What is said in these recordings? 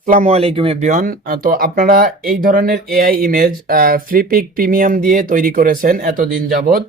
আসসালামু আলাইকুম, এভরিওয়ান। তো আপনারা এই ধরনের এআই ইমেজ ফ্রিপিক প্রিমিয়াম দিয়ে তৈরি করেছেন এতদিন যাবত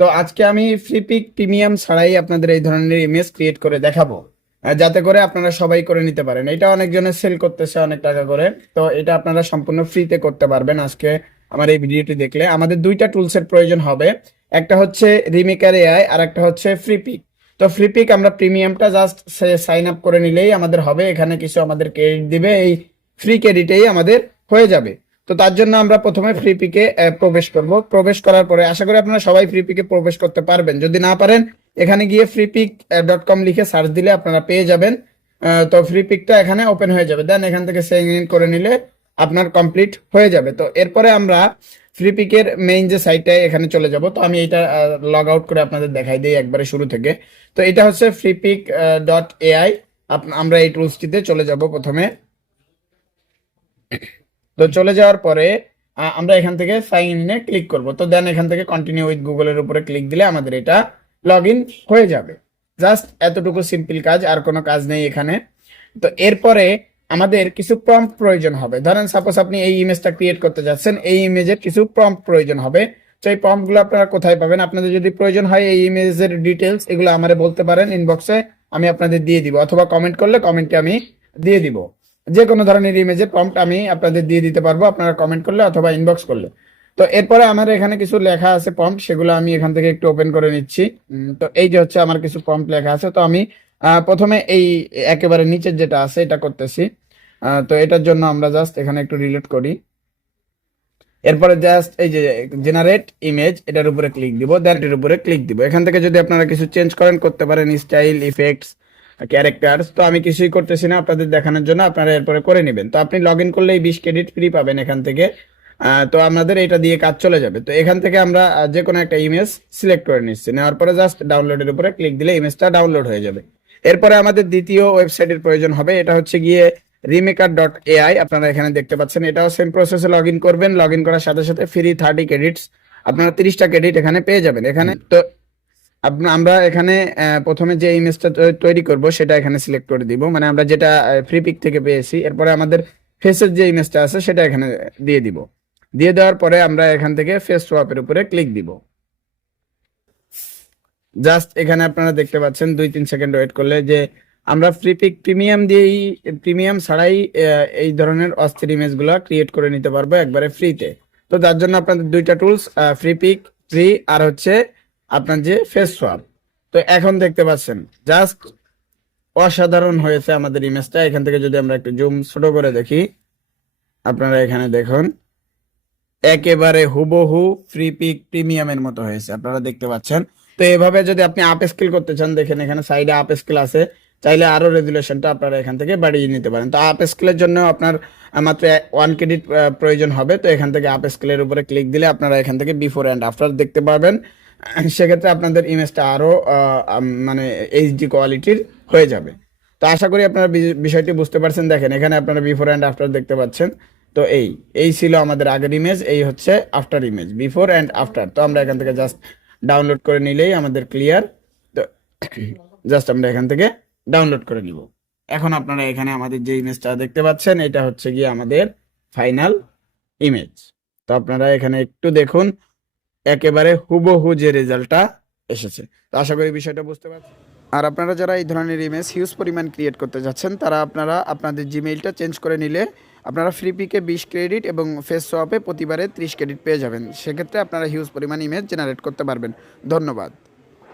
তো আজকে আমি ফ্রিপিক প্রিমিয়াম ছাড়াই আপনাদের এই ধরনের ইমেজ ক্রিয়েট করে দেখাবো। যাতে করে আপনারা সবাই করে নিতে পারেন। এটা অনেকজনে সেল করতেছে অনেক টাকা করে। তো এটা আপনারা সম্পূর্ণ ফ্রিতে করতে পারবেন আজকে আমার এই ভিডিওটি দেখলে। আমাদের দুইটা টুলসের প্রয়োজন হবে। একটা হচ্ছে রিমেকার এআই আর একটা হচ্ছে ফ্রিপিক তো ফ্রিপিক আমরা প্রিমিয়ামটা জাস্ট সাইন আপ করে নিলেই আমাদের হবে। এখানে কিছু আমাদের ক্রেডিট দিবে, এই ফ্রি ক্রেডিটেই আমাদের হয়ে যাবে। তো তার জন্য আমরা প্রথমে ফ্রিপিকে প্রবেশ করব। প্রবেশ করার পরে আশা করি আপনারা সবাই ফ্রিপিকে প্রবেশ করতে পারবেন। যদি না পারেন, এখানে গিয়ে ফ্রিপিক ডট কম লিখে সার্চ দিলে আপনারা পেয়ে যাবেন। তো ফ্রিপিকটা এখানে ওপেন হয়ে যাবে। দেন এখান থেকে সাইন ইন করে নিলে আপনার কমপ্লিট হয়ে যাবে। তো এরপরে আমরা ফ্রিপিকের মেইন যে সাইটে এখানে চলে যাব, তো আমি এটা লগ আউট করে আপনাদের দেখাই দিই একবারে শুরু থেকে। তো এটা হচ্ছে ফ্রিপিক ডট এআই আমরা এই টুলসটিতে চলে যাব প্রথমে। তো চলে যাওয়ার পরে আমরা এখান থেকে সাইন ইনে ক্লিক করব। তো দেন এখান থেকে কন্টিনিউ উইথ গুগলের উপরে ক্লিক দিলে আমাদের এটা লগ হয়ে যাবে। জাস্ট এতটুকু সিম্পল কাজ, আর কোনো কাজ নেই এখানে। তো এরপরে আমাদের কিছু প্রম্পট প্রয়োজন হবে। ধরেন সাপোজ আপনি এই ইমেজটা ক্রিয়েট করতে যাচ্ছেন, এই ইমেজের কিছু প্রম্পট প্রয়োজন হবে। তো এই প্রম্পটগুলো আপনারা কোথায় পাবেন? আপনাদের যদি প্রয়োজন হয় এই ইমেজের ডিটেলস এগুলো আমারে বলতে পারেন ইনবক্সে আমি আপনাদের দিয়ে দিব। অথবা কমেন্ট করলে কমেন্টে আমি দিয়ে দিব। যে কোনো ধরনের ইমেজের প্রম্পট আমি আপনাদের দিয়ে দিতে পারব। আপনারা কমেন্ট করলে অথবা ইনবক্স করলে। তো এরপরে আমার এখানে কিছু লেখা আছে প্রম্পট সেগুলো আমি এখান থেকে একটু ওপেন করে নিচ্ছি। তো এই যে হচ্ছে আমার কিছু প্রম্পট লেখা আছে। তো আমি প্রথমে এই একেবারে নিচের যেটা আছে, এটা করতেছি। তো এটার জন্য আমরা জাস্ট এখানে একটু রিলেট করি। এরপরে জাস্ট এই যে জেনারেট ইমেজ এটার উপরে ক্লিক দিব দেন এর উপরে ক্লিক দিব। এখান থেকে যদি আপনারা কিছু চেঞ্জ করেন, করতে পারেন স্টাইল ইফেক্টস ক্যারেক্টার্স তো আমি কিছুই করতেছি না, আপনাদের দেখানোর জন্য আপনারা এরপরে করে নেবেন। তো আপনি লগ ইন করলেই বিশ ক্রেডিট ফ্রি পাবেন এখান থেকে। তো আমাদের এটা দিয়ে কাজ চলে যাবে। তো এখান থেকে আমরা যে কোনো একটা ইমেজ সিলেক্ট করে নিচ্ছি। নেওয়ার পরে জাস্ট ডাউনলোডের উপরে ক্লিক দিলে ইমেজটা ডাউনলোড হয়ে যাবে। এরপরে আমাদের দ্বিতীয় ওয়েবসাইটের প্রয়োজন হবে, এটা হচ্ছে গিয়ে রিমেকার ডট এআই আপনারা এখানে দেখতে পাচ্ছেন। এটাও সেম প্রসেসে লগ ইন করবেন লগ ইন করার সাথে সাথে ফ্রি থার্টি ক্রেডিটস আপনারা তিরিশটা ক্রেডিট এখানে পেয়ে যাবেন। এখানে তো আমরা এখানে প্রথমে যে ইমেজটা তৈরি করব, সেটা এখানে সিলেক্ট করে দিব। মানে আমরা যেটা ফ্রি পিক থেকে পেয়েছি, এরপরে আমাদের ফেসের যে ইমেজটা আছে, সেটা এখানে দিয়ে দিব। দিয়ে দেওয়ার পরে আমরা এখান থেকে ফেস সোয়াপের উপরে ক্লিক দিব। জাস্ট এখানে আপনারা দেখতে পাচ্ছেন দুই তিন সেকেন্ড ওয়েট করলে যে আমরা ফ্রি পিক প্রিমিয়াম দিয়েই প্রিমিয়াম ছাড়াই এই ধরনের অস্থির ইমেজগুলো ক্রিয়েট করে নিতে পারব একবারে ফ্রিতে তো। যার জন্য আপনাদের দুইটা টুলস ফ্রি পিক ফ্রি আর হচ্ছে আপনার যে ফেস সোয়াপ তো এখন দেখতে পাচ্ছেন জাস্ট অসাধারণ হয়েছে আমাদের ইমেজটা এখান থেকে যদি আমরা একটু জুম ছোট করে দেখি, আপনারা এখানে দেখুন, একেবারে হুবহু ফ্রি পিক প্রিমিয়ামের মতো হয়েছে। আপনারা দেখতে পাচ্ছেন তো এভাবে যদি আপনি আপ স্কেল করতে চান, দেখেন এখানে সাইডে আপ স্কেল আছে, চাইলে আরও রেজুলেশনটা আপনারা এখান থেকে বাড়িয়ে নিতে পারেন। তো আপ স্কেলের জন্য আপনার মাত্র ওয়ান ক্রেডিট প্রয়োজন হবে। তো এখান থেকে আপ স্কেলের উপরে ক্লিক দিলে আপনারা এখান থেকে বিফোর অ্যান্ড আফটার দেখতে পাবেন সেক্ষেত্রে আপনাদের ইমেজটা আরও মানে এইচডি কোয়ালিটির হয়ে যাবে। তো আশা করি আপনারা বিষয়টি বুঝতে পারছেন। দেখেন, এখানে আপনারা বিফোর অ্যান্ড আফটার দেখতে পাচ্ছেন। তো এই এই ছিল আমাদের আগের ইমেজ এই হচ্ছে after image before and after তো আমরা এখান থেকে জাস্ট ডাউনলোড করে নিলেই আমাদের ক্লিয়ার তো জাস্ট আমরা এখান থেকে ডাউনলোড করে নিব। এখন আপনারা এখানে আমাদের যে ইমেজটা দেখতে পাচ্ছেন, এটা হচ্ছে গিয়ে আমাদের ফাইনাল ইমেজ তো আপনারা এখানে একটু দেখুন, একেবারে হুবহু যে রেজাল্টটা এসেছে। তো আশা করি বিষয়টা বুঝতে পারছেন। আর আপনারা যারা এই ধরনের ইমেজ হিউজ পরিমাণ ক্রিয়েট করতে যাচ্ছেন, তারা আপনারা আপনাদের জিমেইলটা চেঞ্জ করে নিলে আপনারা ফ্রি পিকে বিশ ক্রেডিট এবং ফেস সোয়াপে প্রতিবারে ত্রিশ ক্রেডিট পেয়ে যাবেন। সেক্ষেত্রে আপনারা হিউজ পরিমাণ ইমেজ জেনারেট করতে পারবেন। ধন্যবাদ।